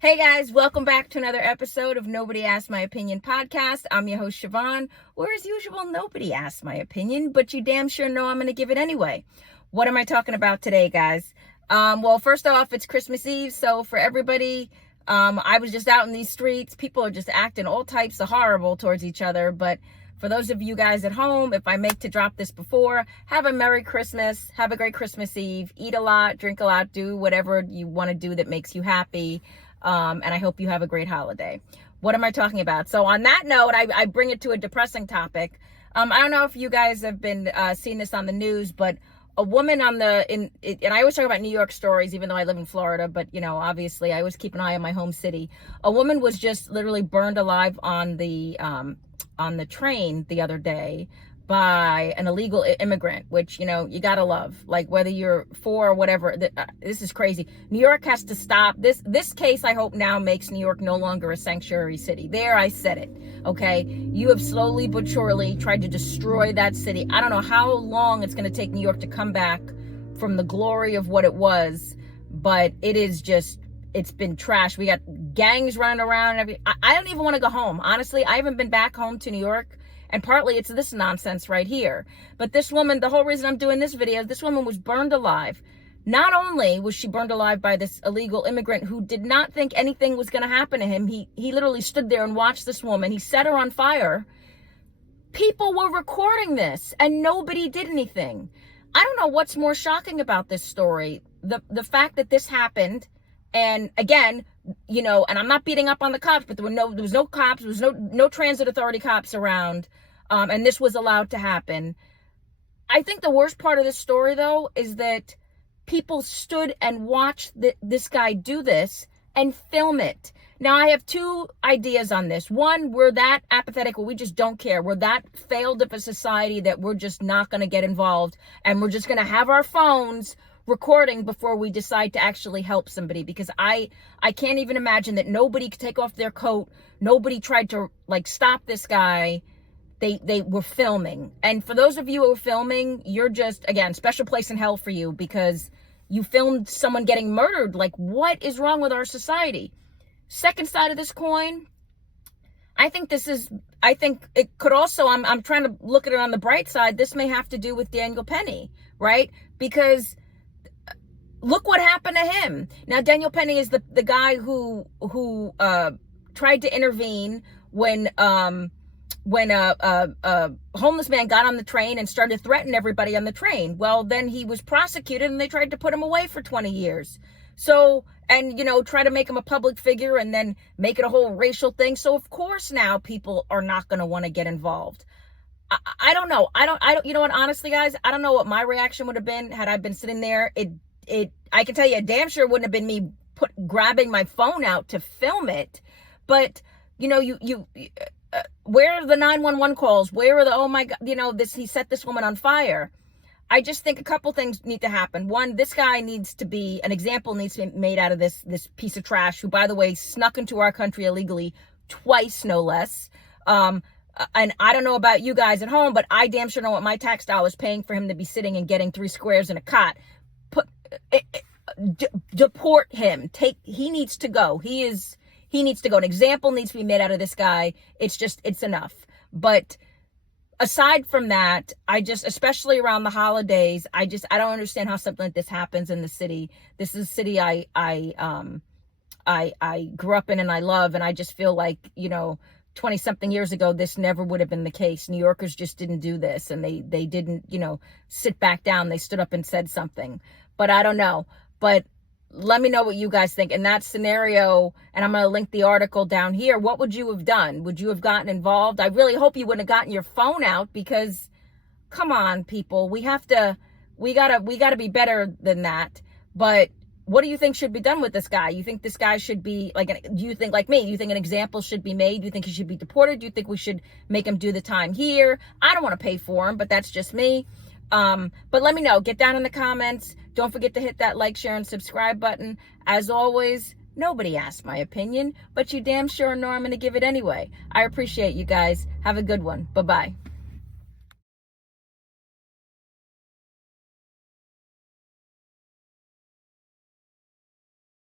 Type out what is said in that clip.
Hey guys, welcome back to another episode of Nobody Asked My Opinion podcast. I'm your host, Siobhan, where as usual, nobody asked my opinion, but you damn sure know I'm going to give it anyway. What am I talking about today, guys? Well, first off, it's Christmas Eve, so for everybody, I was just out in these streets. People are just acting all types of horrible towards each other, but for those of you guys at home, if I make to drop this before, have a Merry Christmas, have a great Christmas Eve, eat a lot, drink a lot, do whatever you want to do that makes you happy. And I hope you have a great holoday. What am I talking about? So on that note, I bring it to a depressing topic. I don't know if you guys have been seeing this on the news, but a woman and I always talk about New York stories, even though I live in Florida, but obviously I always keep an eye on my home city. A woman was just literally burned alive on the train the other day by an illegal immigrant, which, you gotta love, like whether you're for or whatever. This is crazy. New York has to stop this case. I hope now makes New York no longer a sanctuary city. There, I said it. Okay. You have slowly but surely tried to destroy that city. I don't know how long it's going to take New York to come back from the glory of what it was, but it's been trash. We got gangs running around. I don't even want to go home. Honestly, I haven't been back home to New York. And partly it's this nonsense right here. But this woman, the whole reason I'm doing this video, this woman was burned alive. Not only was she burned alive by this illegal immigrant who did not think anything was going to happen to him. He literally stood there and watched this woman. He set her on fire. People were recording this and nobody did anything. I don't know what's more shocking about this story. The fact that this happened. And again, and I'm not beating up on the cops, but there was no cops, there was no transit authority cops around, and this was allowed to happen. I think the worst part of this story, though, is that people stood and watched this guy do this and film it. Now, I have two ideas on this. One, we're that apathetic, where we just don't care. We're that failed of a society that we're just not going to get involved, and we're just going to have our phones recording before we decide to actually help somebody, because I can't even imagine that nobody could take off their coat. Nobody tried to stop this guy. They were filming. And for those of you who are filming, you're just, again, special place in hell for you, because you filmed someone getting murdered. What is wrong with our society? Second side of this coin, I think it could also, I'm trying to look at it on the bright side. This may have to do with Daniel Penny, right? Because look what happened to him. Now, Daniel Penny is the guy who tried to intervene when a homeless man got on the train and started threatening everybody on the train. Well, then he was prosecuted and they tried to put him away for 20 years. So, and try to make him a public figure and then make it a whole racial thing. So of course now people are not going to want to get involved. I don't know. I don't, you know what, honestly, guys, I don't know what my reaction would have been had I been sitting there. I can tell you, damn sure wouldn't have been me grabbing my phone out to film it. But where are the 911 calls? Where are the, oh my God, he set this woman on fire. I just think a couple things need to happen. One, this guy needs to be, an example needs to be made out of this piece of trash, who, by the way, snuck into our country illegally twice, no less. And I don't know about you guys at home, but I damn sure know what my tax dollars paying for him to be sitting and getting 3 squares in a cot. Deport him. He needs to go. He needs to go. An example needs to be made out of this guy. It's enough. But aside from that, especially around the holidays, I don't understand how something like this happens in the city. This is a city I grew up in and I love, and I just feel like, 20 something years ago, this never would have been the case. New Yorkers just didn't do this, and they didn't, sit back down. They stood up and said something. But I don't know. But let me know what you guys think. In that scenario, and I'm going to link the article down here, what would you have done? Would you have gotten involved? I really hope you wouldn't have gotten your phone out, because come on, people, we gotta be better than that. But what do you think should be done with this guy? You think this guy should be do you think, like me, you think an example should be made? Do you think he should be deported? Do you think we should make him do the time here? I don't want to pay for him, but that's just me. But let me know. Get down in the comments. Don't forget to hit that like, share, and subscribe button. As always, nobody asked my opinion, but you damn sure know I'm going to give it anyway. I appreciate you guys. Have a good one. Bye-bye.